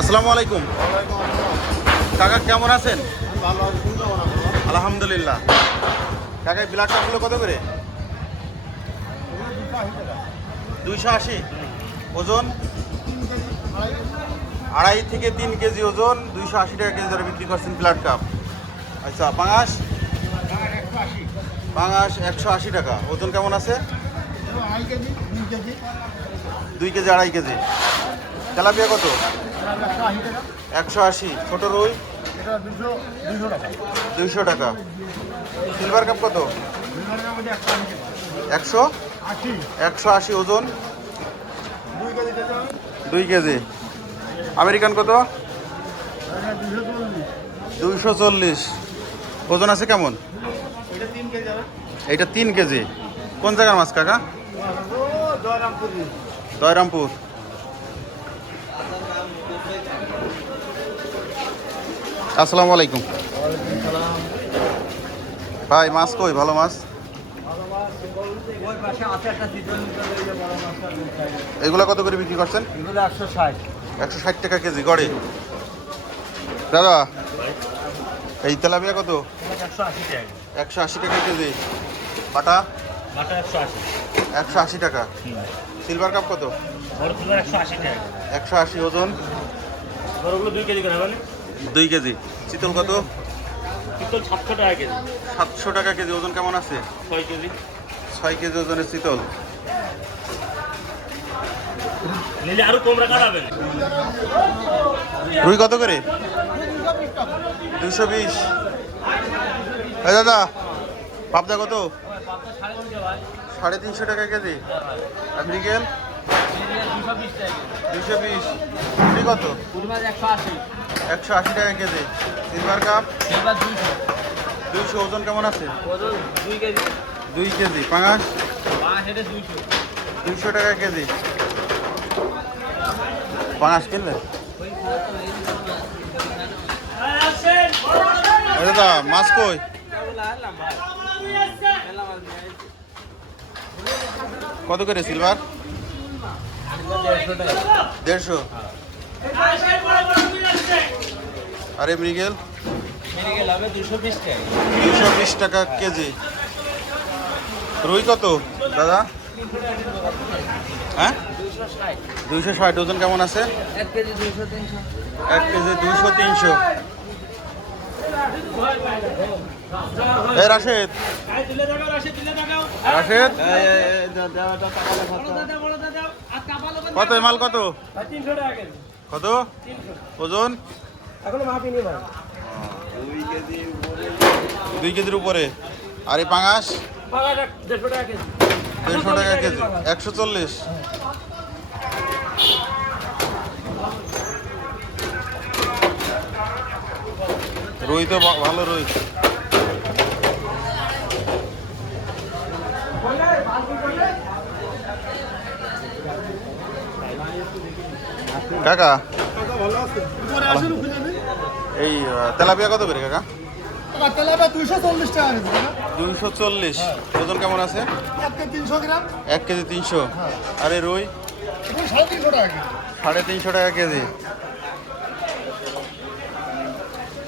আসসালামু আলাইকুম। কাকা, কেমন আছেন? আলহামদুলিল্লাহ। কাকা ব্লাড কাপগুলো কত করে? দুইশো আশি। ওজন? আড়াই থেকে তিন কেজি ওজন, দুইশো আশি টাকা কেজি ধরে বিক্রি করছেন ব্লাড কাপ। আচ্ছা পাঙাশ? পাঙাশ একশো আশি টাকা। ওজন কেমন আছে? দুই কেজি, আড়াই কেজি। তেলাপিয়া কত? একশো আশি ছোট রুই? দুইশো টাকা। সিলভার কাপ কত? একশো? একশো আশি ওজন? দুই কেজি। আমেরিকান কত? দুইশো চল্লিশ। ওজন আছে কেমন? এইটা তিন কেজি। কোন জায়গার মাছ কাকা? দয়রামপুর আসসালামু আলাইকুম। ভাই মাছ কই? ভালো মাছ? এগুলো কত করে বিক্রি করছেন? একশো ষাট টাকা কেজি গড়ে। দাদা এই তেলাপিয়া কত? একশো আশি টাকা কেজি। বাটা? একশো আশি টাকা। সিলভার কাপ কত? একশো আশি ওজন? বড়গুলো দুই কেজি করে হবে দুই কেজি। চিতল কত? পিতল সাতশো টাকা কেজি। সাতশো টাকা কেজি ওজন কেমন আছে? ছয় কেজি। ছয় কেজি ওজনের চিতল। নিলে আরও কম রাখা যাবে রুই কত করে? দুশো বিশ। এই দাদা পাবদা কত? সাড়ে তিনশো টাকা কেজি। আর মৃগেল? দুশো বিশ। রুই কত? একশো আশি। একশো আশি টাকা কেজি। Silver cup? দুইশো। দুইশো ওজন কেমন আছে? ওজন দুই কেজি। দুই কেজি। পাঙাশ? পাঁচ হেঁটে দুইশো। দুইশো টাকা কেজি। পাঙাশ কিনলে? দাদা মাছ কই? কত করে সিলভার? দেড়শো? আরে মৃগেল? দুশো বিশ টাকা কেজি। রুই কত দাদা? হ্যাঁ? দুশো ষাট। দুইশো ষাট ওজন কেমন আছে? এক কেজি দুইশো তিনশো। এই রাশেদ। রাশেদ কত? মাল কত? কত ওজন? এখনও মাপিনি ভাই। দুই কেজির উপরে। আর এই পাঙাশ? দেড়শো টাকা কেজি। দেড়শো টাকা কেজি। একশো চল্লিশ। রুই তো ভালো রুই। কাকা? এই তেলাপিয়া কত করে কাকা? দুইশো চল্লিশ চল্লিশ। ওজন কেমন আছে? এক কেজি তিনশো তিনশো। আরে রুই? সাড়ে তিনশো টাকা কেজি।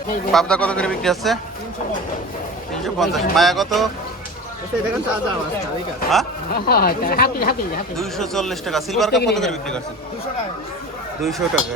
কেজি। পাবদা কত করে বিক্রি আছে তিনশো পঞ্চাশ। মায়া কত? হ্যাঁ? দুইশো চল্লিশ টাকা। সিলভার কাপ কত করে বিক্রি টাকা। দুইশো টাকা